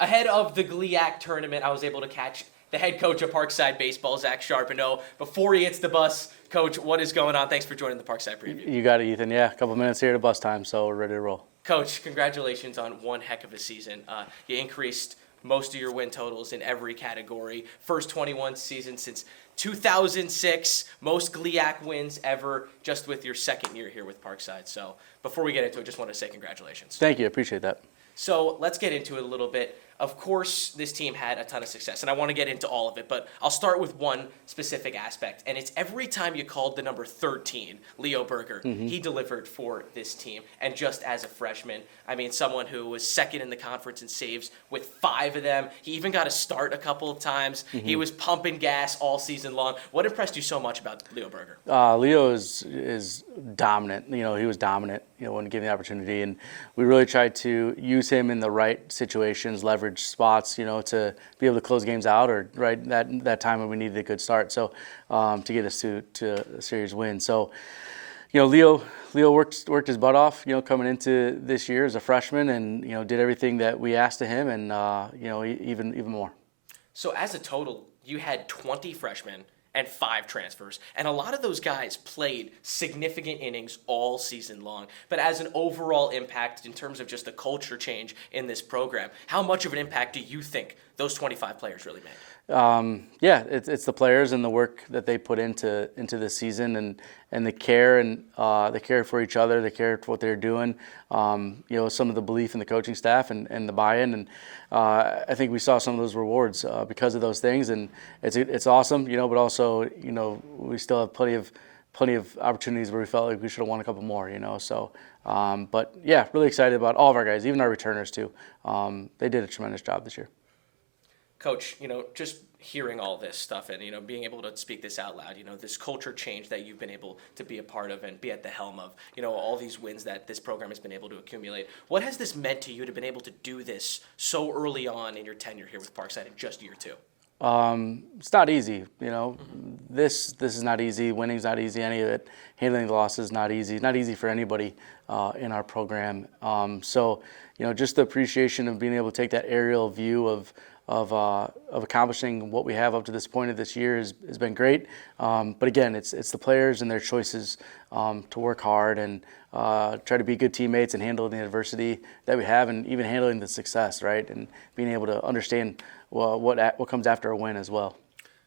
Ahead of the GLIAC tournament, I was able to catch the head coach of Parkside Baseball, Zac Charbonneau. Before he hits the bus, Coach, what is going on? Thanks for joining the Parkside Preview. You got it, Ethan. Yeah, a couple minutes here to bus time, so we're ready to roll. Coach, congratulations on one heck of a season. You increased most of your win totals in every category. First 21 season since 2006, most GLIAC wins ever, just with your second year here with Parkside. So before we get into it, just want to say congratulations. Thank you. Appreciate that. So let's get into it a little bit. Of course, this team had a ton of success, and I want to get into all of it, but I'll start with one specific aspect, and it's every time you called the number 13, Leo Berger, he delivered for this team. And just as a freshman, I mean, someone who was second in the conference in saves with 5 of them. He even got a start a couple of times. He was pumping gas all season long. What impressed you so much about Leo Berger? Leo is dominant. He was dominant, when given the opportunity, and we really tried to use him in the right situations, leverage spots, to be able to close games out, or right that time when we needed a good start. So to get us to a series win. So Leo worked his butt off, coming into this year as a freshman, and did everything that we asked of him, and even more. So as a total, you had 20 freshmen and 5 transfers. And a lot of those guys played significant innings all season long. But as an overall impact in terms of just a culture change in this program, how much of an impact do you think those 25 players really made? Yeah, it's the players and the work that they put into this season, and the care, and the care for each other, the care for what they're doing. Some of the belief in the coaching staff and the buy-in, and I think we saw some of those rewards because of those things, and it's awesome. But also we still have plenty of opportunities where we felt like we should have won a couple more. So, but yeah, really excited about all of our guys, even our returners too. They did a tremendous job this year. Coach, just hearing all this stuff and, being able to speak this out loud, this culture change that you've been able to be a part of and be at the helm of, all these wins that this program has been able to accumulate. What has this meant to you to been able to do this so early on in your tenure here with Parkside in just year 2? It's not easy, This is not easy. Winning's not easy. Any of it. Handling the losses is not easy. Not easy for anybody in our program. So, just the appreciation of being able to take that aerial view of accomplishing what we have up to this point of this year has been great. But again, it's the players and their choices to work hard and try to be good teammates and handle the adversity that we have, and even handling the success, right? And being able to understand what comes after a win as well.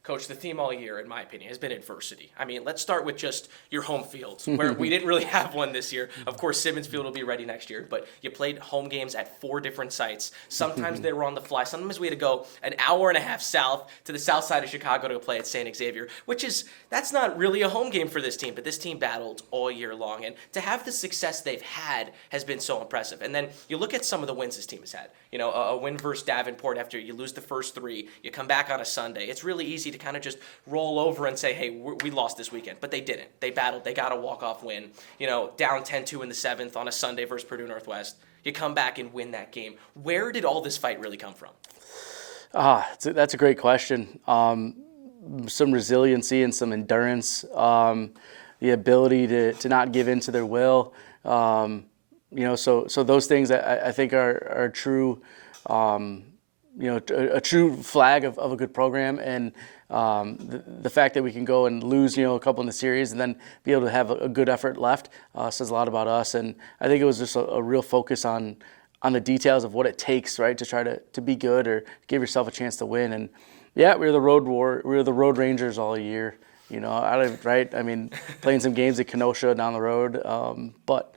Coach, the theme all year, in my opinion, has been adversity. I mean, let's start with just your home fields, where we didn't really have one this year. Of course, Simmons Field will be ready next year, but you played home games at 4 different sites. Sometimes they were on the fly. Sometimes we had to go an hour and a half south to the south side of Chicago to play at St. Xavier, that's not really a home game for this team, but this team battled all year long. And to have the success they've had has been so impressive. And then you look at some of the wins this team has had. A win versus Davenport after you lose the first 3, you come back on a Sunday. It's really easy to kind of just roll over and say, hey, we lost this weekend. But they didn't. They battled. They got a walk-off win. Down 10-2 in the 7th on a Sunday versus Purdue Northwest. You come back and win that game. Where did all this fight really come from? That's a great question. Some resiliency and some endurance, the ability to not give in to their will. So those things I think are true, a true flag of a good program, and the fact that we can go and lose, a couple in the series and then be able to have a good effort left says a lot about us. And I think it was just a real focus on the details of what it takes, right, to try to be good or give yourself a chance to win. And yeah, we were the road Rangers all year, right? I mean, playing some games at Kenosha down the road, but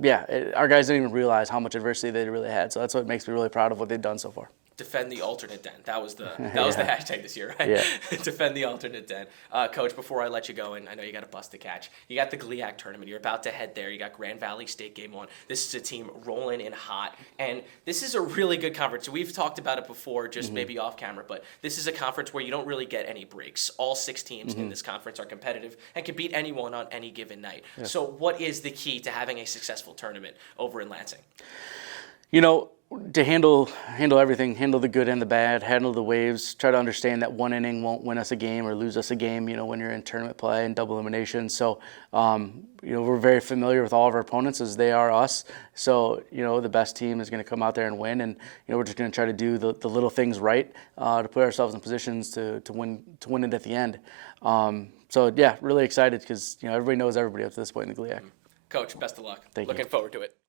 yeah, our guys didn't even realize how much adversity they really had. So that's what makes me really proud of what they've done so far. Defend the alternate den. That was the hashtag this year, right? Yeah. Defend the alternate den. Coach, before I let you go, and I know you got a bus to catch, you got the GLIAC tournament. You're about to head there. You got Grand Valley State Game 1. This is a team rolling in hot, and this is a really good conference. We've talked about it before, just maybe off camera, but this is a conference where you don't really get any breaks. All 6 teams in this conference are competitive and can beat anyone on any given night. Yeah. So what is the key to having a successful tournament over in Lansing? to handle everything, handle the good and the bad, handle the waves, try to understand that one inning won't win us a game or lose us a game, when you're in tournament play and double elimination. So, we're very familiar with all of our opponents as they are us. So, the best team is going to come out there and win, and, we're just going to try to do the little things right to put ourselves in positions to win it at the end. So, yeah, really excited because, everybody knows everybody up to this point in the GLIAC. Coach, best of luck. Thank you. Looking forward to it.